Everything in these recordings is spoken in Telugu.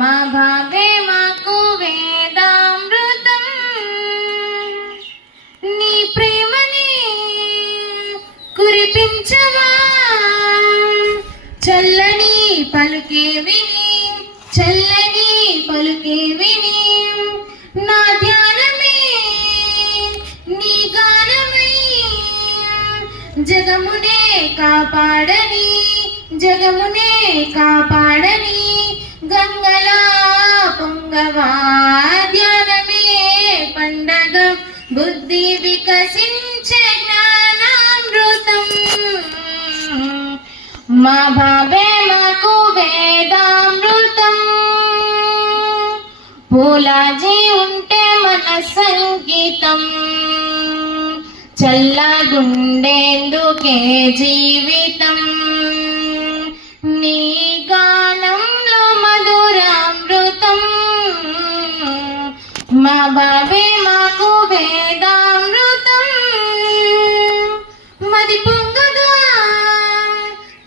మా భావే మాకు వేదామృతం నీ ప్రేమని కురిపించవా చల్లని పలుకే విని చల్లని పలుకే విని నా ధ్యానమే నీ గానమై జగమునే కాపాడని జగమునే కాపాడని గంగలా పొంగవా ధ్యానమే పండగ బుద్ధి వికసించే జ్ఞానామృతం మా భావే మాకు వేదామృతం పూలాజీ ఉంటే మన సంగీతం చల్లగుండేందుకే జీవితం నీ గానంలో మధురామృతం మా బాబే మాకు వేదామృతం మది పొంగగా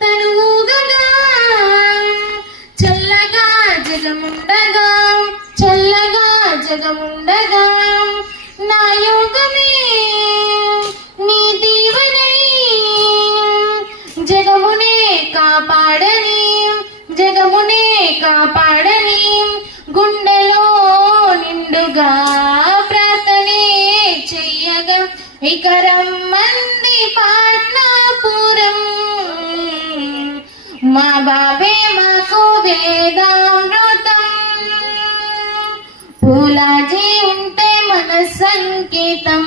తను ఊగగా చల్లగా జగముండగా చల్లగా జగముండగా నా యోగమే నీ దీవనై జగమునే కాపాడని జగమునే కాపాడని గుండెలో నిండుగా ప్రార్థనే చెయ్యగా ఇక రమ్మంది పాట్నాపురం మా బాబే మాకు వేదామృతం పూలాజీ ఉంటే మన సంకేతం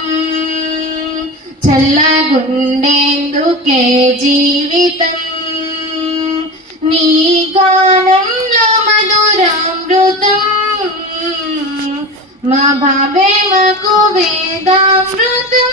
చల్లగుండేందుకే జీవితం నీ గానంలో మధురామృతం మా బాబే మాకు వేదామృతం